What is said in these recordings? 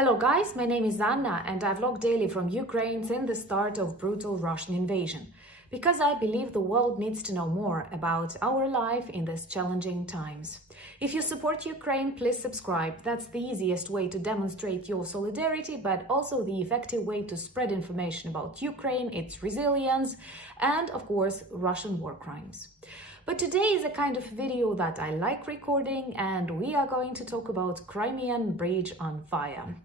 Hello guys, my name is Anna and I vlog daily from Ukraine since the start of brutal Russian invasion, because I believe the world needs to know more about our life in these challenging times. If you support Ukraine, please subscribe. That's the easiest way to demonstrate your solidarity, but also the effective way to spread information about Ukraine, its resilience, and of course, Russian war crimes. But today is a kind of video that I like recording, and we are going to talk about Crimean Bridge on fire.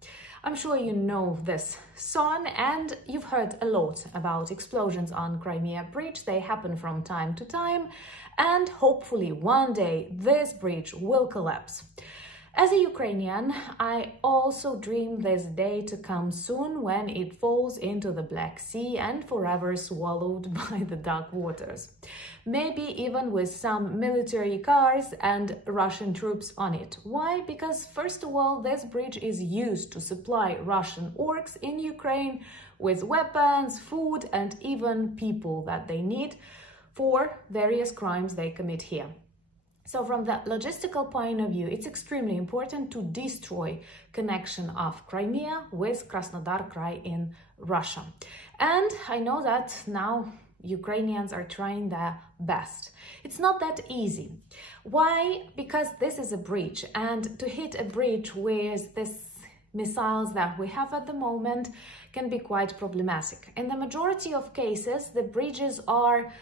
I'm sure you know this song and you've heard a lot about explosions on Crimea Bridge. They happen from time to time, and hopefully one day this bridge will collapse. As a Ukrainian, I also dream this day to come soon when it falls into the Black Sea and forever swallowed by the dark waters. Maybe even with some military cars and Russian troops on it. Why? Because first of all, this bridge is used to supply Russian orcs in Ukraine with weapons, food, and even people that they need for various crimes they commit here. So from the logistical point of view, it's extremely important to destroy connection of Crimea with Krasnodar Krai in Russia. And I know that now Ukrainians are trying their best. It's not that easy. Why? Because this is a bridge, and to hit a bridge with these missiles that we have at the moment can be quite problematic. In the majority of cases, the bridges are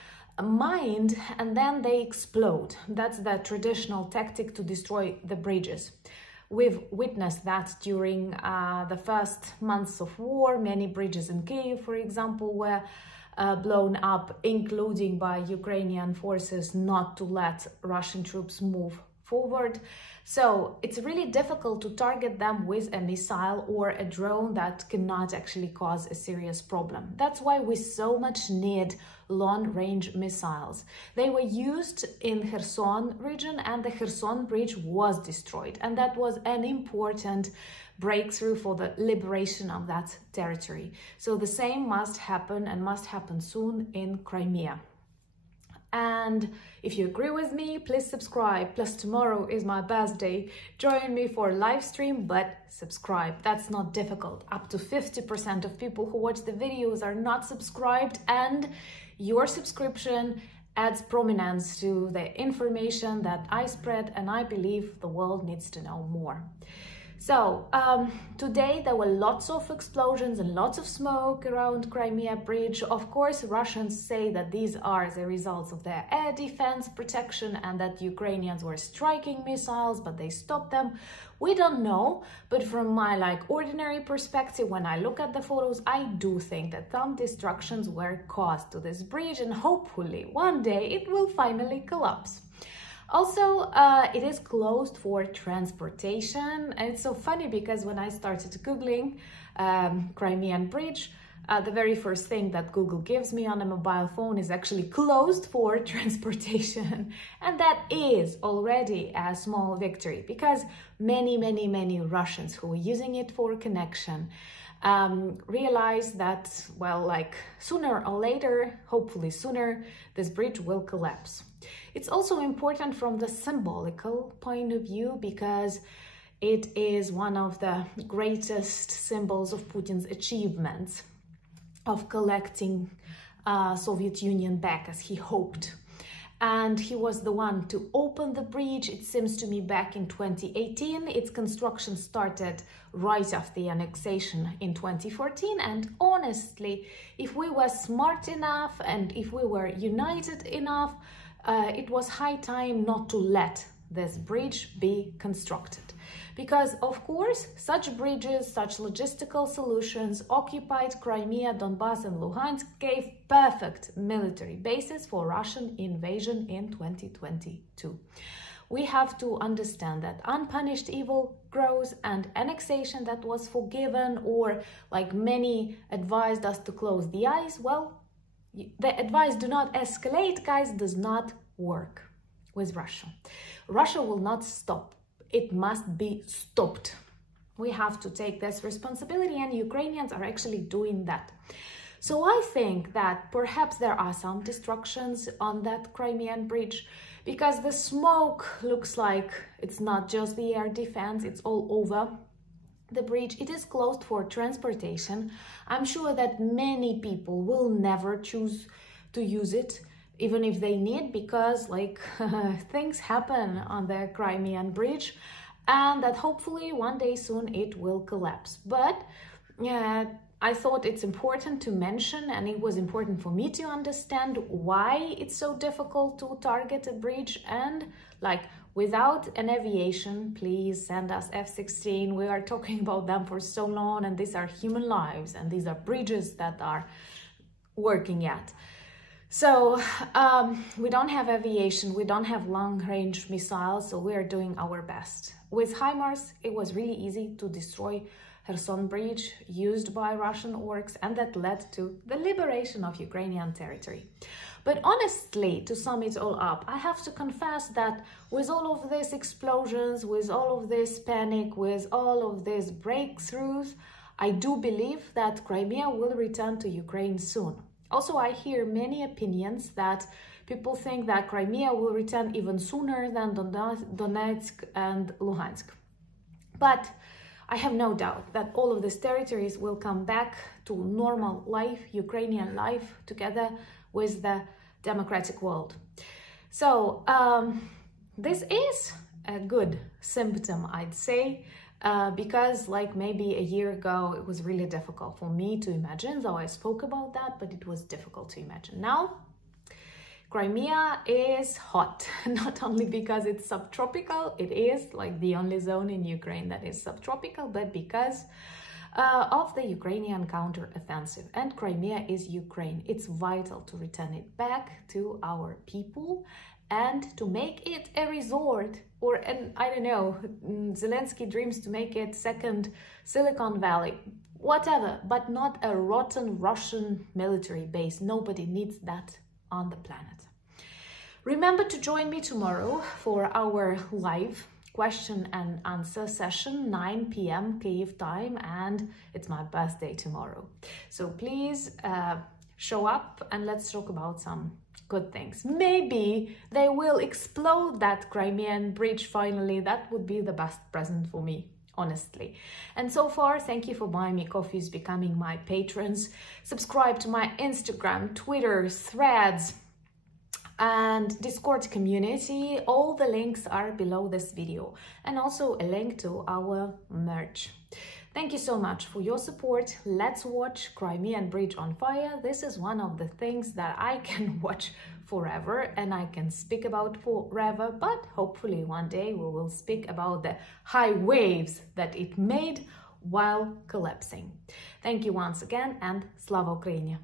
mined and then they explode. That's the traditional tactic to destroy the bridges. We've witnessed that during the first months of war. Many bridges in Kyiv, for example, were blown up, including by Ukrainian forces not to let Russian troops move forward. So it's really difficult to target them with a missile or a drone that cannot actually cause a serious problem. That's why we so much need long-range missiles. They were used in Kherson region, and the Kherson bridge was destroyed, and that was an important breakthrough for the liberation of that territory. So the same must happen, and must happen soon, in Crimea. And if you agree with me, please subscribe. Plus tomorrow is my birthday. Join me for a live stream, but subscribe. That's not difficult. Up to 50% of people who watch the videos are not subscribed, and your subscription adds prominence to the information that I spread, and I believe the world needs to know more. So today there were lots of explosions and lots of smoke around Crimea Bridge. Of course, Russians say that these are the results of their air defense protection and that Ukrainians were striking missiles, but they stopped them. We don't know, but from my ordinary perspective, when I look at the photos, I do think that some destructions were caused to this bridge, and hopefully one day it will finally collapse. Also, it is closed for transportation, and it's so funny because when I started Googling Crimean Bridge, the very first thing that Google gives me on a mobile phone is actually closed for transportation. And that is already a small victory, because many Russians who were using it for connection realize that, well, sooner or later, hopefully sooner, this bridge will collapse. It's also important from the symbolical point of view, because it is one of the greatest symbols of Putin's achievements of collecting Soviet Union back, as he hoped. And he was the one to open the bridge, it seems to me, back in 2018. Its construction started right after the annexation in 2014. And honestly, if we were smart enough and if we were united enough, it was high time not to let this bridge be constructed. Because, of course, such bridges, such logistical solutions occupied Crimea, Donbass and Luhansk, gave perfect military basis for Russian invasion in 2022. We have to understand that unpunished evil grows, and annexation that was forgiven, or like many advised us to close the eyes, well, the advice do not escalate, guys, does not work with Russia. Russia will not stop. It must be stopped. We have to take this responsibility, and Ukrainians are actually doing that. So I think that perhaps there are some destructions on that Crimean bridge, because the smoke looks like it's not just the air defense, it's all over. the bridge, it is closed for transportation. I'm sure that many people will never choose to use it, even if they need, because like things happen on the Crimean bridge, and that hopefully one day soon it will collapse. But I thought it's important to mention, and it was important for me to understand why it's so difficult to target a bridge. And like, without an aviation, please send us F-16. We are talking about them for so long, and these are human lives, and these are bridges that are working yet. So we don't have aviation, we don't have long-range missiles, so we are doing our best. With HIMARS, it was really easy to destroy Kherson Bridge used by Russian orcs, and that led to the liberation of Ukrainian territory. But honestly, to sum it all up, I have to confess that with all of these explosions, with all of this panic, with all of these breakthroughs, I do believe that Crimea will return to Ukraine soon. Also, I hear many opinions that people think that Crimea will return even sooner than Donetsk and Luhansk. But I have no doubt that all of these territories will come back to normal life, Ukrainian life, together with the democratic world. So this is a good symptom, I'd say, because like maybe a year ago, it was really difficult for me to imagine, though I spoke about that, but it was difficult to imagine. Now, Crimea is hot, not only because it's subtropical, it is like the only zone in Ukraine that is subtropical, but because of the Ukrainian counter-offensive. And Crimea is Ukraine. It's vital to return it back to our people and to make it a resort, or I don't know, Zelensky dreams to make it second Silicon Valley, whatever, but not a rotten Russian military base. Nobody needs that on the planet. Remember to join me tomorrow for our live question and answer session, 9 p.m. Kyiv time, and it's my birthday tomorrow. So please show up and let's talk about some good things. Maybe they will explode that Crimean bridge finally. That would be the best present for me, honestly. And so far, thank you for buying me coffees, becoming my patrons. Subscribe to my Instagram, Twitter, Threads, and Discord community. All the links are below this video, and also a link to our merch. Thank you so much for your support. Let's watch Crimean Bridge on fire. This is one of the things that I can watch forever and I can speak about forever, but hopefully one day we will speak about the high waves that it made while collapsing. Thank you once again, and Slava Ukraini!